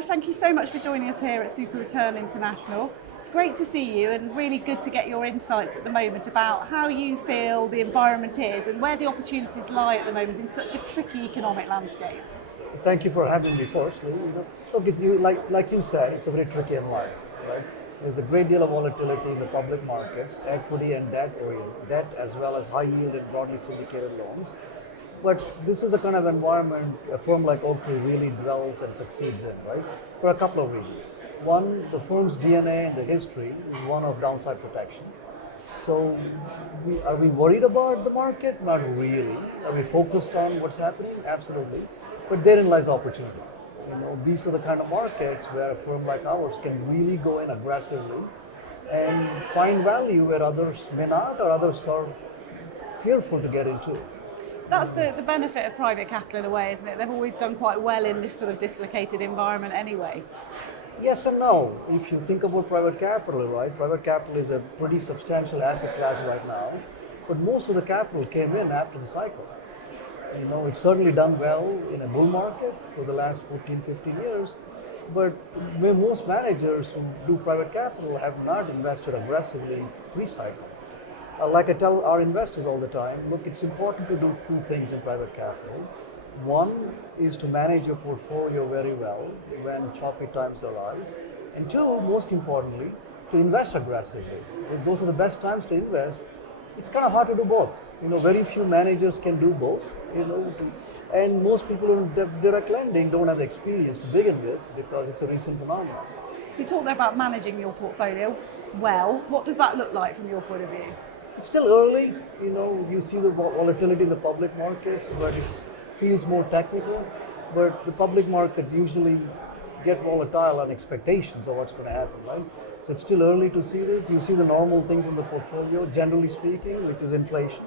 Raj, thank you so much for joining us here at SuperReturn International. It's great to see you and really good to get your insights at the moment about how you feel the environment is and where the opportunities lie at the moment in such a tricky economic landscape. Thank you for having me firstly. Look, like you said, it's a very tricky environment, right? There's a great deal of volatility in the public markets, equity and debt as well as high yield and broadly syndicated loans. But this is the kind of environment a firm like Oaktree really dwells and succeeds in, right? For a couple of reasons. One, the firm's DNA and the history is one of downside protection. So are we worried about the market? Not really. Are we focused on what's happening? Absolutely. But therein lies opportunity. These are the kind of markets where a firm like ours can really go in aggressively and find value where others may not or others are fearful to get into. That's the benefit of private capital in a way, isn't it? They've always done quite well in this sort of dislocated environment anyway. Yes and no. If you think about private capital, right? Private capital is a pretty substantial asset class right now, but most of the capital came in after the cycle. It's certainly done well in a bull market for the last 14, 15 years, but most managers who do private capital have not invested aggressively pre-cycle. Like I tell our investors all the time, look, it's important to do two things in private capital. One is to manage your portfolio very well when choppy times arise. And two, most importantly, to invest aggressively. If those are the best times to invest, it's kind of hard to do both. Very few managers can do both, and most people in direct lending don't have the experience to begin with because it's a recent phenomenon. You talked there about managing your portfolio well. What does that look like from your point of view? It's still early, you see the volatility in the public markets, but it feels more technical. But the public markets usually get volatile on expectations of what's going to happen, right? So it's still early to see this. You see the normal things in the portfolio, generally speaking, which is inflation.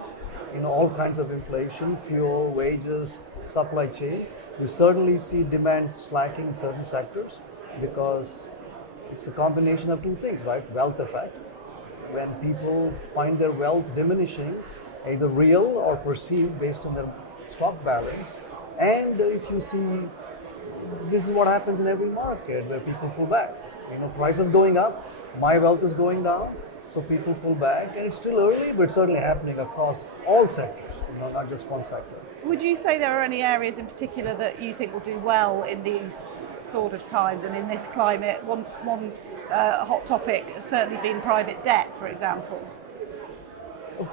All kinds of inflation, fuel, wages, supply chain. You certainly see demand slacking in certain sectors because it's a combination of two things, right? Wealth effect. When people find their wealth diminishing, either real or perceived based on their stock balance. And if you see, this is what happens in every market where people pull back. Prices going up, my wealth is going down, so people pull back. And it's still early, but it's certainly happening across all sectors, not just one sector. Would you say there are any areas in particular that you think will do well in these sort of times and in this climate? One hot topic has certainly been private debt, for example.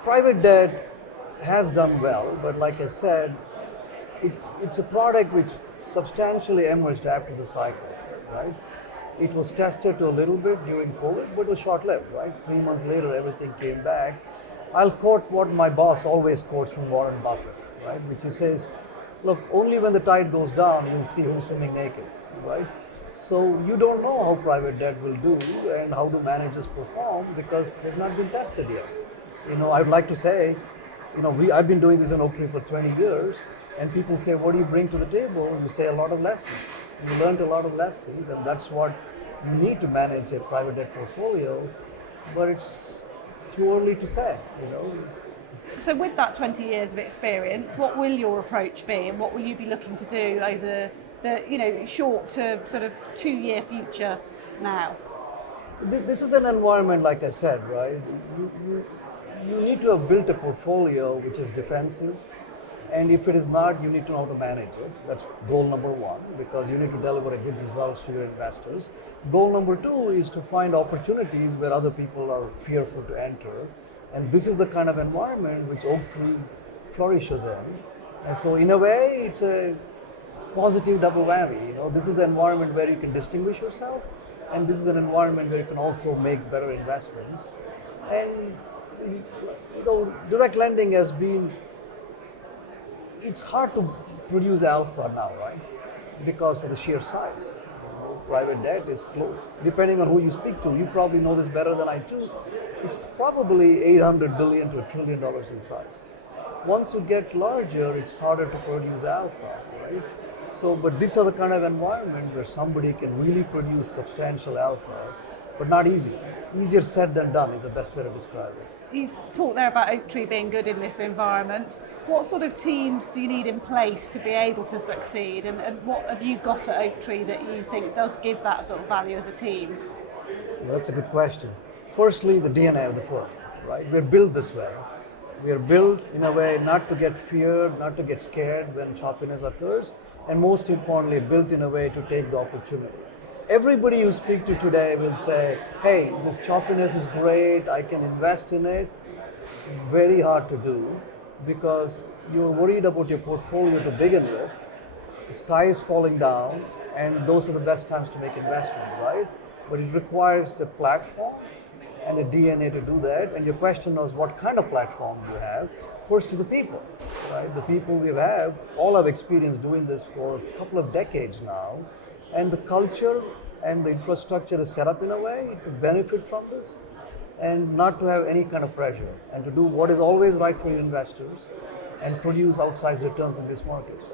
Private debt has done well, but like I said, it's a product which substantially emerged after the cycle, right? It was tested to a little bit during COVID, but it was short-lived, right? 3 months later, everything came back. I'll quote what my boss always quotes from Warren Buffett, right? Which he says, look, only when the tide goes down, you'll see who's swimming naked, right? So you don't know how private debt will do and how do managers perform because they've not been tested yet. I'd like to say, I've been doing this in Oaktree for 20 years, and people say, what do you bring to the table? You say a lot of lessons. You learned a lot of lessons, and that's what you need to manage a private debt portfolio, but it's too early to say, So with that 20 years of experience, what will your approach be, and what will you be looking to do over the short to sort of 2-year future now? This is an environment, like I said, right? You need to have built a portfolio which is defensive, and if it is not, you need to know how to manage it. That's goal number one, because you need to deliver a good results to your investors. Goal number two is to find opportunities where other people are fearful to enter, and this is the kind of environment which Oaktree flourishes in. And so in a way, it's a positive double whammy. This is an environment where you can distinguish yourself, and this is an environment where you can also make better investments. And direct lending has been, it's hard to produce alpha now, right? Because of the sheer size. Private debt is close. Depending on who you speak to, you probably know this better than I do. It's probably $800 billion to $1 trillion in size. Once you get larger, it's harder to produce alpha, right? So, but these are the kind of environment where somebody can really produce substantial alpha but not easy. Easier said than done is the best way to describe it. You talked there about Oaktree being good in this environment. What sort of teams do you need in place to be able to succeed, and what have you got at Oaktree that you think does give that sort of value as a team? Well, that's a good question. Firstly, the DNA of the firm, right? We're built this way. We are built in a way not to get feared, not to get scared when choppiness occurs, and most importantly, built in a way to take the opportunity. Everybody you speak to today will say, hey, this choppiness is great, I can invest in it. Very hard to do because you're worried about your portfolio to begin with. The sky is falling down, and those are the best times to make investments, right? But it requires a platform and a DNA to do that. And your question was, what kind of platform do you have? First is the people, right? The people we have all have experience doing this for a couple of decades now. And the culture and the infrastructure is set up in a way to benefit from this and not to have any kind of pressure and to do what is always right for your investors and produce outsized returns in these markets.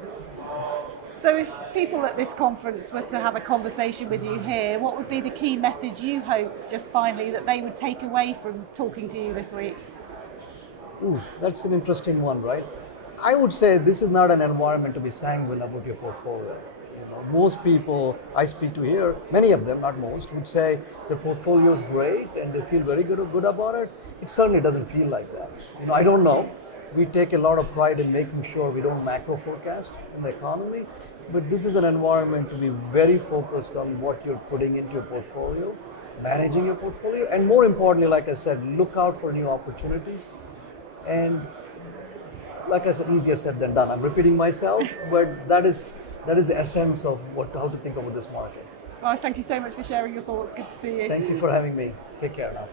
So if people at this conference were to have a conversation with you here, what would be the key message you hope, just finally, that they would take away from talking to you this week? Ooh, that's an interesting one, right? I would say this is not an environment to be sanguine about your portfolio. Most people I speak to here, many of them, not most, would say their portfolio is great and they feel very good about it. It certainly doesn't feel like that. I don't know. We take a lot of pride in making sure we don't macro forecast in the economy, but this is an environment to be very focused on what you're putting into your portfolio, managing your portfolio, and more importantly, like I said, look out for new opportunities. And like I said, easier said than done. I'm repeating myself, but that is the essence of how to think about this market. Raj, thank you so much for sharing your thoughts. Good to see you. Thank you for having me. Take care now.